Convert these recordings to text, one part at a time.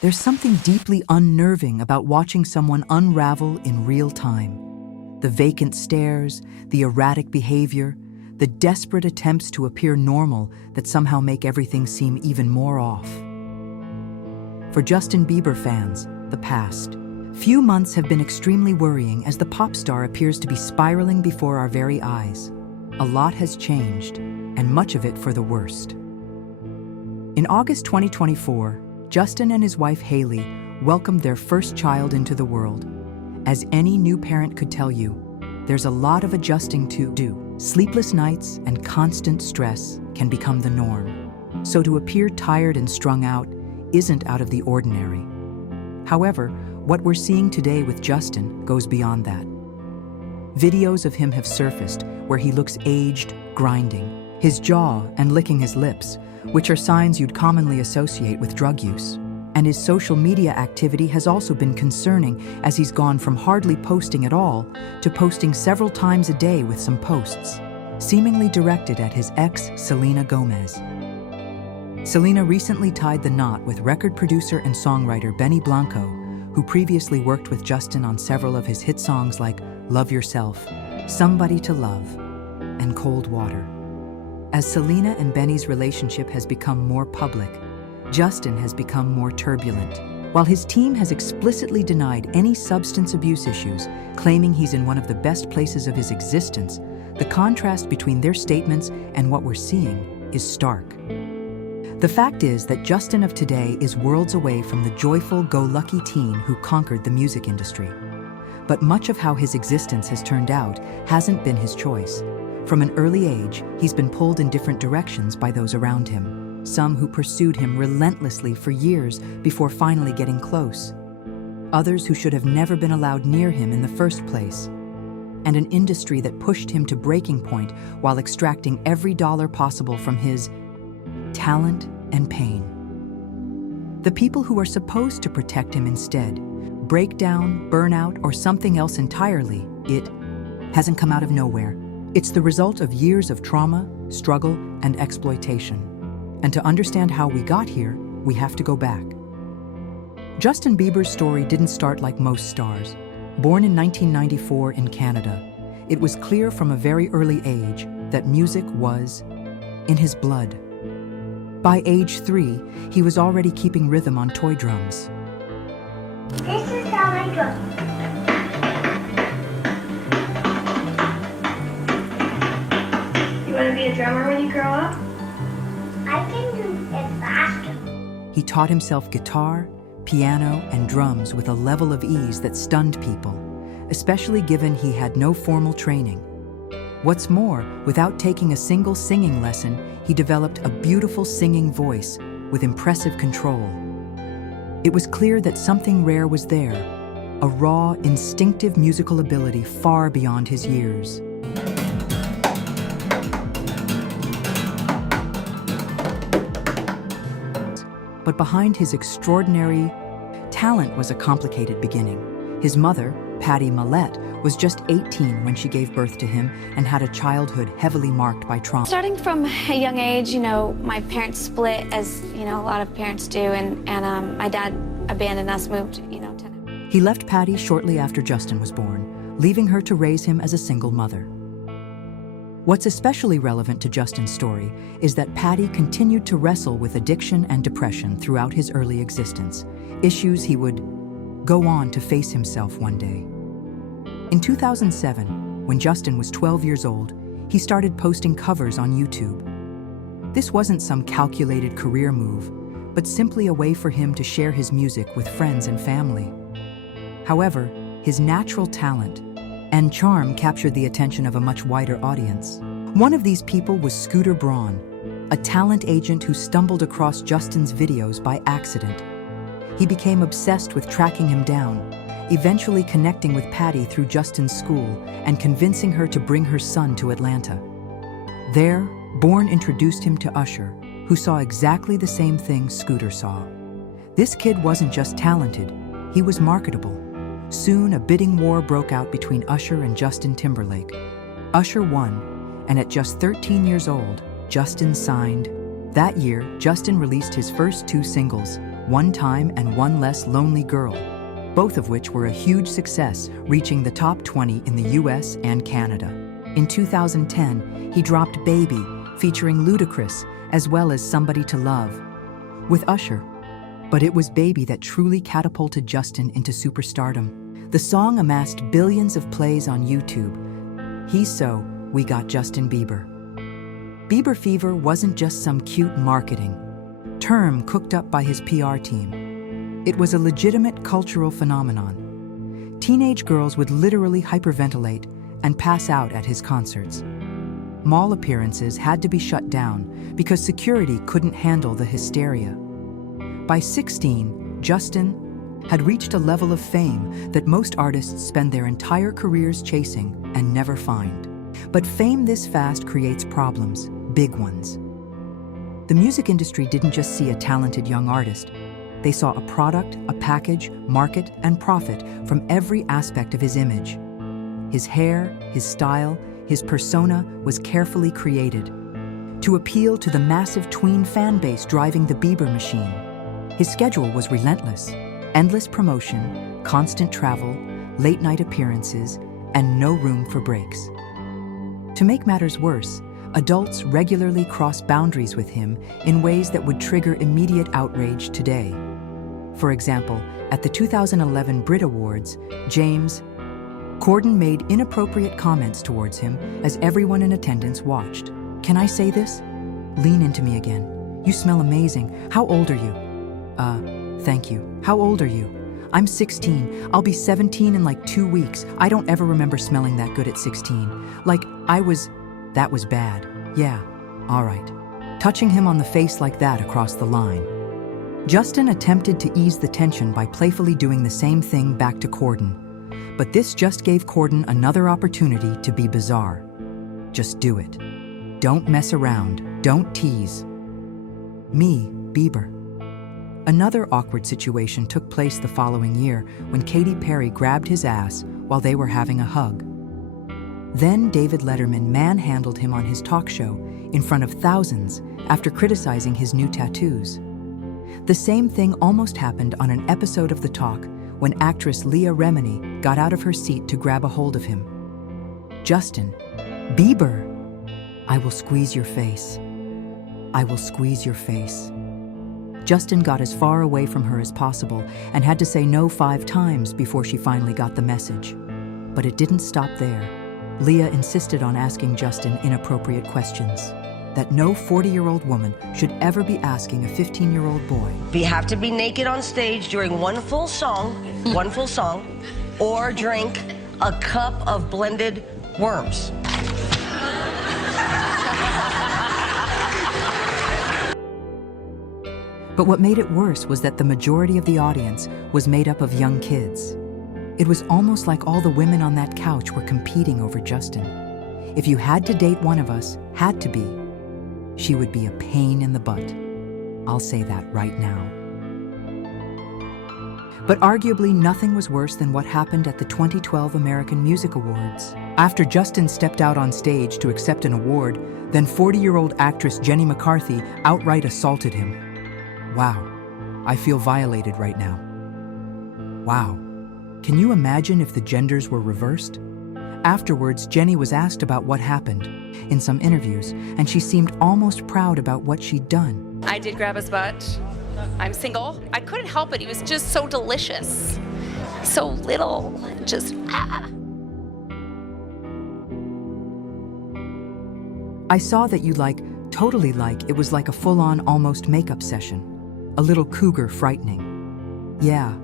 There's something deeply unnerving about watching someone unravel in real time. The vacant stares, the erratic behavior, the desperate attempts to appear normal that somehow make everything seem even more off. For Justin Bieber fans, the past few months have been extremely worrying as the pop star appears to be spiraling before our very eyes. A lot has changed, and much of it for the worst. In August 2024, Justin and his wife Hailey welcomed their first child into the world. As any new parent could tell you, there's a lot of adjusting to do. Sleepless nights and constant stress can become the norm. So to appear tired and strung out isn't out of the ordinary. However, what we're seeing today with Justin goes beyond that. Videos of him have surfaced where he looks aged, grinding, his jaw and licking his lips, which are signs you'd commonly associate with drug use. And his social media activity has also been concerning as he's gone from hardly posting at all to posting several times a day with some posts, seemingly directed at his ex, Selena Gomez. Selena recently tied the knot with record producer and songwriter Benny Blanco, who previously worked with Justin on several of his hit songs like Love Yourself, Somebody to Love, and Cold Water. As Selena and Benny's relationship has become more public, Justin has become more turbulent. While his team has explicitly denied any substance abuse issues, claiming he's in one of the best places of his existence, the contrast between their statements and what we're seeing is stark. The fact is that Justin of today is worlds away from the joyful, go-lucky teen who conquered the music industry. But much of how his existence has turned out hasn't been his choice. From an early age, he's been pulled in different directions by those around him, some who pursued him relentlessly for years before finally getting close, others who should have never been allowed near him in the first place, and an industry that pushed him to breaking point while extracting every dollar possible from his talent and pain. The people who are supposed to protect him instead break down, burn out, or something else entirely. It hasn't come out of nowhere. It's the result of years of trauma, struggle, and exploitation. And to understand how we got here, we have to go back. Justin Bieber's story didn't start like most stars. Born in 1994 in Canada, it was clear from a very early age that music was in his blood. By age 3, he was already keeping rhythm on toy drums. This is how I drum. You want to be a drummer when you grow up? I can do it faster. He taught himself guitar, piano, and drums with a level of ease that stunned people, especially given he had no formal training. What's more, without taking a single singing lesson, he developed a beautiful singing voice with impressive control. It was clear that something rare was there, a raw, instinctive musical ability far beyond his years. But behind his extraordinary talent was a complicated beginning. His mother, Patty Millett, was just 18 when she gave birth to him and had a childhood heavily marked by trauma. Starting from a young age, my parents split, as a lot of parents do, and my dad abandoned us, moved, to. He left Patty shortly after Justin was born, leaving her to raise him as a single mother. What's especially relevant to Justin's story is that Patty continued to wrestle with addiction and depression throughout his early existence, issues he would go on to face himself one day. In 2007, when Justin was 12 years old, he started posting covers on YouTube. This wasn't some calculated career move, but simply a way for him to share his music with friends and family. However, his natural talent and charm captured the attention of a much wider audience. One of these people was Scooter Braun, a talent agent who stumbled across Justin's videos by accident. He became obsessed with tracking him down, eventually connecting with Patty through Justin's school and convincing her to bring her son to Atlanta. There, Braun introduced him to Usher, who saw exactly the same thing Scooter saw. This kid wasn't just talented, he was marketable. Soon, a bidding war broke out between Usher and Justin Timberlake. Usher won, and at just 13 years old, Justin signed. That year, Justin released his first 2 singles, One Time and One Less Lonely Girl, both of which were a huge success, reaching the top 20 in the US and Canada. In 2010, he dropped Baby, featuring Ludacris, as well as Somebody to Love, with Usher. But it was Baby that truly catapulted Justin into superstardom. The song amassed billions of plays on YouTube. We got Justin Bieber. Bieber fever wasn't just some cute marketing term cooked up by his PR team. It was a legitimate cultural phenomenon. Teenage girls would literally hyperventilate and pass out at his concerts. Mall appearances had to be shut down because security couldn't handle the hysteria. By 16, Justin had reached a level of fame that most artists spend their entire careers chasing and never find. But fame this fast creates problems, big ones. The music industry didn't just see a talented young artist. They saw a product, a package, market, and profit from every aspect of his image. His hair, his style, his persona was carefully created to appeal to the massive tween fan base driving the Bieber machine. His schedule was relentless: endless promotion, constant travel, late-night appearances, and no room for breaks. To make matters worse, adults regularly crossed boundaries with him in ways that would trigger immediate outrage today. For example, at the 2011 Brit Awards, James Corden made inappropriate comments towards him as everyone in attendance watched. "Can I say this? Lean into me again. You smell amazing. How old are you?" Thank you. How old are you?" "I'm 16. I'll be 17 in like 2 weeks. I don't ever remember smelling that good at 16. That was bad. Yeah, all right." Touching him on the face like that across the line. Justin attempted to ease the tension by playfully doing the same thing back to Corden. But this just gave Corden another opportunity to be bizarre. Just do it. Don't mess around. Don't tease. Me, Bieber. Another awkward situation took place the following year when Katy Perry grabbed his ass while they were having a hug. Then David Letterman manhandled him on his talk show in front of thousands after criticizing his new tattoos. The same thing almost happened on an episode of The Talk when actress Leah Remini got out of her seat to grab a hold of him. "Justin, Bieber, I will squeeze your face. I will squeeze your face." Justin got as far away from her as possible and had to say no 5 times before she finally got the message. But it didn't stop there. Leah insisted on asking Justin inappropriate questions that no 40-year-old woman should ever be asking a 15-year-old boy. You have to be naked on stage during one full song, or drink a cup of blended worms. But what made it worse was that the majority of the audience was made up of young kids. It was almost like all the women on that couch were competing over Justin. If you had to date one of us, had to be, she would be a pain in the butt. I'll say that right now. But arguably nothing was worse than what happened at the 2012 American Music Awards. After Justin stepped out on stage to accept an award, then 40-year-old actress Jenny McCarthy outright assaulted him. Wow, I feel violated right now. Wow. Can you imagine if the genders were reversed? Afterwards, Jenny was asked about what happened in some interviews, and she seemed almost proud about what she'd done. I did grab his butt. I'm single. I couldn't help it. He was just so delicious. So little. Just, I saw that you totally it was like a full-on almost makeup session. A little cougar frightening. Yeah.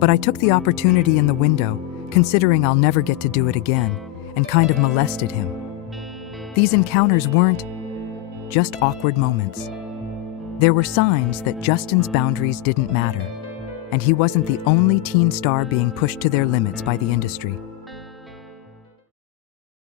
But I took the opportunity in the window, considering I'll never get to do it again, and kind of molested him. These encounters weren't just awkward moments. There were signs that Justin's boundaries didn't matter, and he wasn't the only teen star being pushed to their limits by the industry.